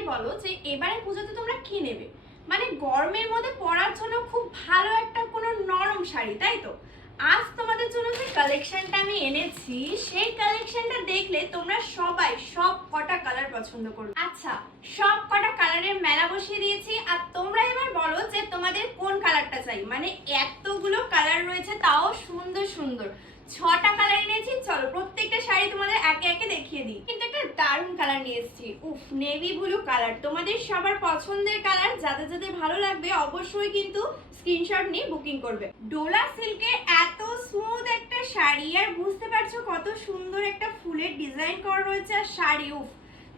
তোমরাই বলো যে এবারে পুজোতে তোমরা কি নেবে। মানে গরমের মধ্যে পরার জন্য খুব ভালো একটা কোনো নরম শাড়ি, তাই তো? আজ তোমাদের জন্য যে কালেকশনটা আমি এনেছি সেই কালেকশনটা দেখলে তোমরা সবাই সব কটা কালার পছন্দ করবে। আচ্ছা, সব কটা কালারের মেলা বসিয়ে দিয়েছি, আর তোমরা এবার বলো যে তোমাদের কোন কালারটা চাই। মানে এতগুলো কালার রয়েছে, তাও সুন্দর সুন্দর 6টা কালার এনেছি। চলো প্রত্যেকটা শাড়ি তোমাদের একে একে দেখিয়ে দিই। কিন্তু একটা দারুণ কালার নিয়ে এসেছি, উফ, নেভি ব্লু কালার। তোমাদের সবার পছন্দের কালার, যাদের যাদের ভালো লাগবে অবশ্যই কিন্তু স্ক্রিনশট নিয়ে বুকিং করবে। ডোলা সিল্কের এত স্মুথ একটা শাড়ি, আর বুঝতে পারছো কত সুন্দর একটা ফুলের ডিজাইন করা রয়েছে। আর শাড়ি উফ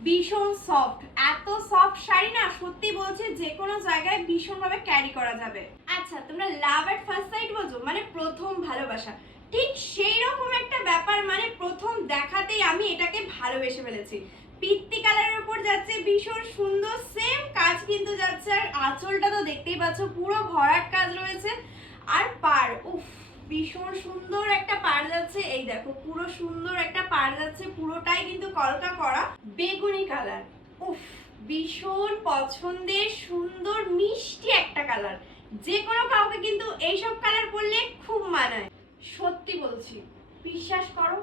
ভীষণ সফট, এত সফট শাড়ি না, সত্যি বলছি যে কোনো জায়গায় ভীষণভাবে ক্যারি করা যাবে। আচ্ছা, তোমরা লাভ এট ফার্স্ট সাইট বোঝো, মানে প্রথম ভালোবাসা, ঠিক সেই রকম একটা ব্যাপার। মানে প্রথম দেখাতেই আমি এটাকে ভালোবেসে ফেলেছি। পিত্তি কালারের উপর যাচ্ছে, ভীষণ সুন্দর, সেম কাজ কিন্তু যাচ্ছে। আর আঁচলটা তো দেখতেই পাচ্ছ, পুরো ভরাট কাজ রয়েছে। আর পাড়, উফ, ভীষণ সুন্দর একটা পাড় যাচ্ছে। এই দেখো, পুরো সুন্দর একটা পাড় যাচ্ছে, পুরোটাই কিন্তু কলকা করা বেগুনি কালার। উফ, ভীষণ পছন্দের সুন্দর মিষ্টি একটা কালার। যে কোনো কাউকে কিন্তু এইসব কালার পরলে খুব মানায়, সত্যি বলছি, বিশ্বাস করো।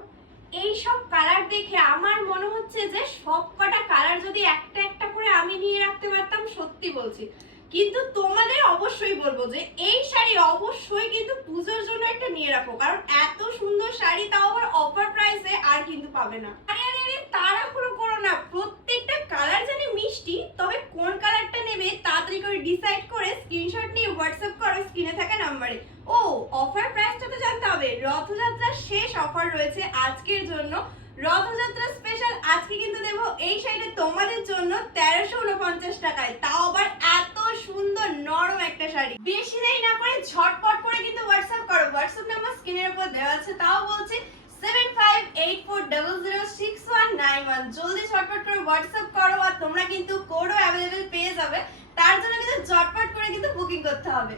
এই সব কালার দেখে আমার মনে হচ্ছে যে সব কটা কালার যদি একটা একটা করে আমি নিয়ে রাখতে পারতাম, সত্যি বলছি। কিন্তু তোমাদের অবশ্যই বলবো যে এই শাড়ি অবশ্যই কিন্তু পুজোর জন্য একটা নিয়ে রাখো, কারণ এত সুন্দর শাড়ি, তাও আবার অফার প্রাইসে আর কিন্তু পাবে না। আরে আরে আরে, তাড়াহুড়ো করো না, প্রত্যেকটা কালার জানি মিষ্টি, তবে কোন কালারটা নেবে তাড়াতাড়ি করে ডিসাইড করে স্ক্রিনশট নিয়ে হোয়াটসঅ্যাপ করো স্ক্রিনে থাকা নাম্বারে। ও, অফার প্রাইসটা তো জানতে হবে। রথযাত্রার শেষ অফার রয়েছে আজকের জন্য, রথযাত্রা স্পেশাল। আজকে কিন্তু দেবো এই শাড়িটা তোমাদের জন্য 1349 টাকায়, তাও আবার এত সুন্দর নরম একটা শাড়ি। বেশি দেরি না করে ঝটপট করে কিন্তু হোয়াটসঅ্যাপ করো। হোয়াটসঅ্যাপ নাম্বার স্ক্রিনের উপর দেওয়া আছে, তাও বলছি 7584006191। জলদি ঝটপট করে হোয়াটসঅ্যাপ করো, আর তোমরা কিন্তু কোডও অ্যাভেলেবেল পেয়ে যাবে। তার জন্য কিন্তু ঝটপট করে কিন্তু বুকিং করতে হবে।